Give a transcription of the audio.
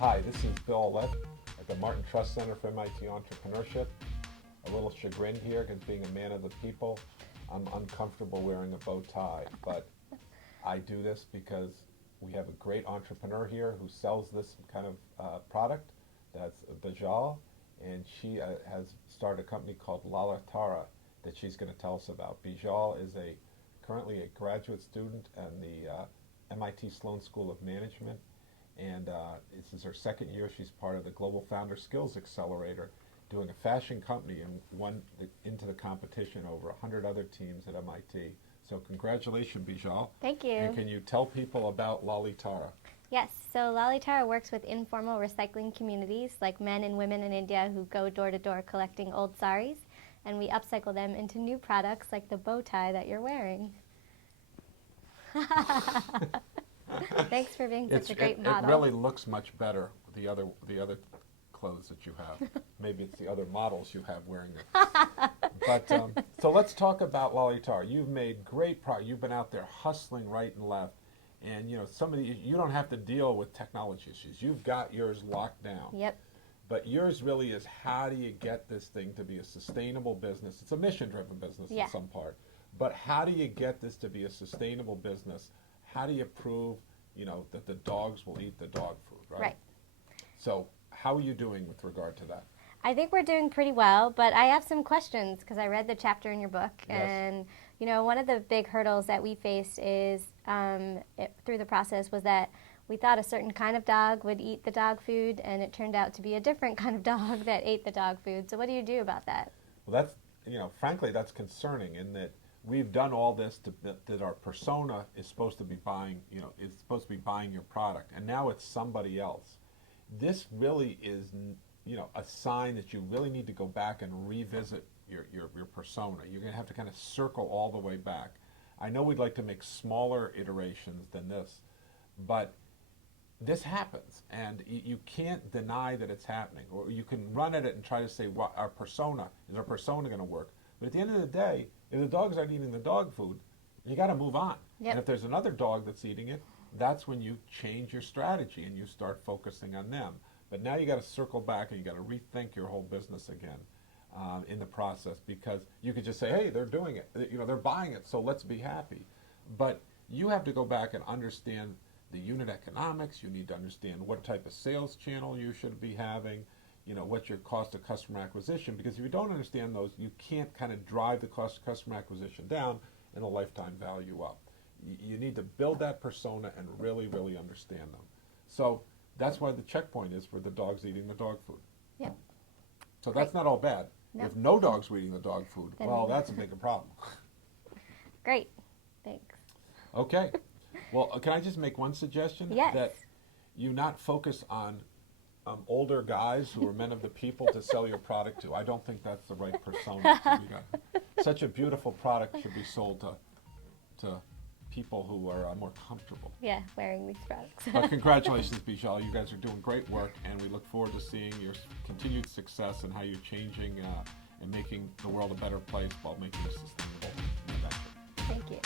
Hi, this is Bill Aulet at the Martin Trust Center for MIT Entrepreneurship. A little chagrined here because being a man of the people, I'm uncomfortable wearing a bow tie, but I do this because we have a great entrepreneur here who sells this kind of product. That's Bijal, and she has started a company called Lallitara that she's going to tell us about. Bijal is currently a graduate student in the MIT Sloan School of Management, and this is her second year. She's part of the Global Founder Skills Accelerator, doing a fashion company, and won into the competition over 100 other teams at MIT. So congratulations, Bijal. Thank you. And can you tell people about lallitara? Yes, so lallitara works with informal recycling communities like men and women in India who go door to door collecting old saris, and we upcycle them into new products like the bow tie that you're wearing. Thanks for being such a great model. It really looks much better, the other clothes that you have. Maybe it's the other models you have wearing it. But so let's talk about lallitara. You've made great progress. You've been out there hustling right and left, and you don't have to deal with technology issues. You've got yours locked down. Yep. But yours really is, how do you get this thing to be a sustainable business? It's a mission-driven business in some part. But how do you get this to be a sustainable business? How do you prove, that the dogs will eat the dog food, right? Right. So how are you doing with regard to that? I think we're doing pretty well, but I have some questions because I read the chapter in your book. Yes. And, one of the big hurdles that we faced is through the process was that we thought a certain kind of dog would eat the dog food, and it turned out to be a different kind of dog that ate the dog food. So what do you do about that? Well, frankly, that's concerning in that we've done all this that our persona is supposed to be buying, is supposed to be buying your product, and now it's somebody else. This really is, a sign that you really need to go back and revisit your persona. You're going to have to kind of circle all the way back. I know we'd like to make smaller iterations than this, but this happens, and you can't deny that it's happening. Or you can run at it and try to say, what is our persona going to work? But at the end of the day, if the dogs aren't eating the dog food, you got to move on. Yep. And if there's another dog that's eating it, that's when you change your strategy and you start focusing on them. But now you got to circle back and you got to rethink your whole business again in the process, because you could just say, hey, they're doing it, they're buying it, so let's be happy. But you have to go back and understand the unit economics. You need to understand what type of sales channel you should be having, what's your cost of customer acquisition, because if you don't understand those, you can't kind of drive the cost of customer acquisition down and the lifetime value up. You need to build that persona and really, really understand them. So that's why the checkpoint is for the dogs eating the dog food. Yep. So that's not all bad. No. If no dogs were eating the dog food, well, that's a bigger problem. Great. Thanks. Okay. Well, can I just make one suggestion? Yes. That you not focus on older guys who are men of the people to sell your product to. I don't think that's the right persona. Such a beautiful product should be sold to people who are more comfortable. Yeah, wearing these products. But congratulations, Bijal. You guys are doing great work, and we look forward to seeing your continued success and how you're changing and making the world a better place while making it sustainable. Thank you.